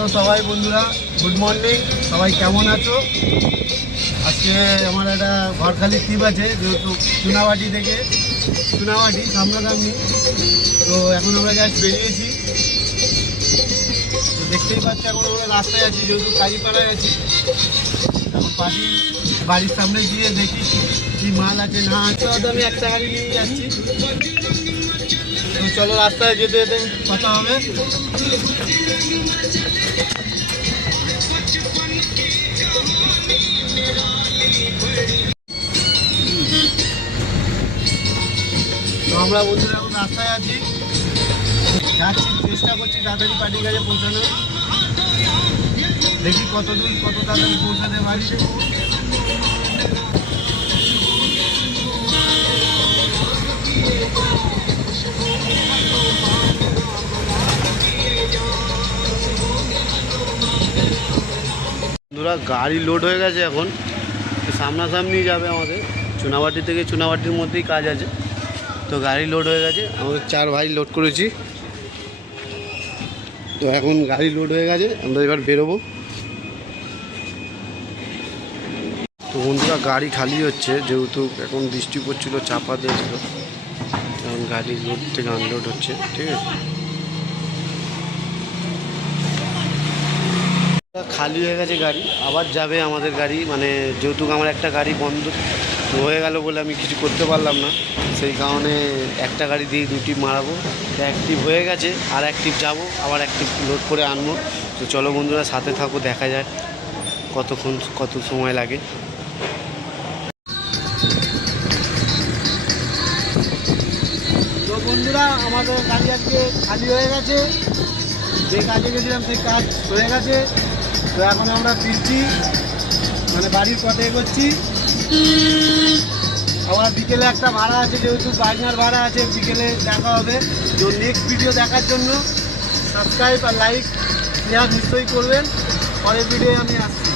তো সবাই বন্ধুরা গুড মর্নিং, সবাই কেমন আছো? আজকে আমার একটা ঘরখালি ট্রিপ আছে, যেহেতু চুনাবাটি থেকে চুনাবাটি সামনাসামনি। তো এখন আমরা জাস্ট বেরিয়েছি। তো দেখতেই পাচ্ছি এখন আমরা রাস্তায় আছি, যেহেতু কালীপাড়ায় আছি। এখন বাড়ির সামনে গিয়ে দেখি কি মাল আছে না আছে। হয়তো আমি একটা গাড়ি নিয়ে যাচ্ছি। তো চলো রাস্তায় যেতে যেতে কথা হবে। তো আমরা বন্ধুরা এখন রাস্তায় আছি, যাচ্ছি, চেষ্টা করছি তাড়াতাড়ি পার্টির কাছে পৌঁছানোর। দেখি কত দূর কত তাড়াতাড়ি পৌঁছাতে পারি। বন্ধুরা গাড়ি লোড হয়ে গেছে, এখন সামনাসামনি যাবে আমাদের চুনাবাটি থেকে। চুনাবাটির মধ্যেই কাজ আছে, তো গাড়ি লোড হয়ে গেছে। আমাদের 4 ভাই লোড করেছি। তো এখন গাড়ি লোড হয়ে গেছে, আমরা এবার বেরোবো। তো বন্ধুরা গাড়ি খালি হচ্ছে, যেহেতু এখন বৃষ্টি পড়ছিল, চাপা দিয়েছিল। এখন গাড়ি লোড থেকে আনলোড হচ্ছে, ঠিক আছে। খালি হয়ে গেছে গাড়ি, আবার যাবে আমাদের গাড়ি। মানে যেহেতু আমার একটা গাড়ি বন্ধ হয়ে গেল বলে আমি কিছু করতে পারলাম না, সেই কারণে একটা গাড়ি দিয়ে 2 ট্রিপ মারাবো। তো 1 ট্রিপ হয়ে গেছে, আর 1 ট্রিপ যাবো, আবার 1 ট্রিপ লোড করে আনবো। তো চলো বন্ধুরা সাথে থাকো, দেখা যাক কত সময় লাগে। তো বন্ধুরা আমাদের গাড়ি আজকে খালি হয়ে গেছে, যে কাজে গেছিলাম সেই কাজ হয়ে গেছে। তো এখন আমরা ফিরছি, মানে বাড়ির পথে এগোচ্ছি। আমার বিকেলে একটা ভাড়া আছে, যেহেতু বাইনার ভাড়া আছে, বিকেলে দেখা হবে। তো নেক্সট ভিডিও দেখার জন্য সাবস্ক্রাইব আর লাইক শেয়ার নিশ্চয়ই করবেন। পরের ভিডিও আমি আসছি।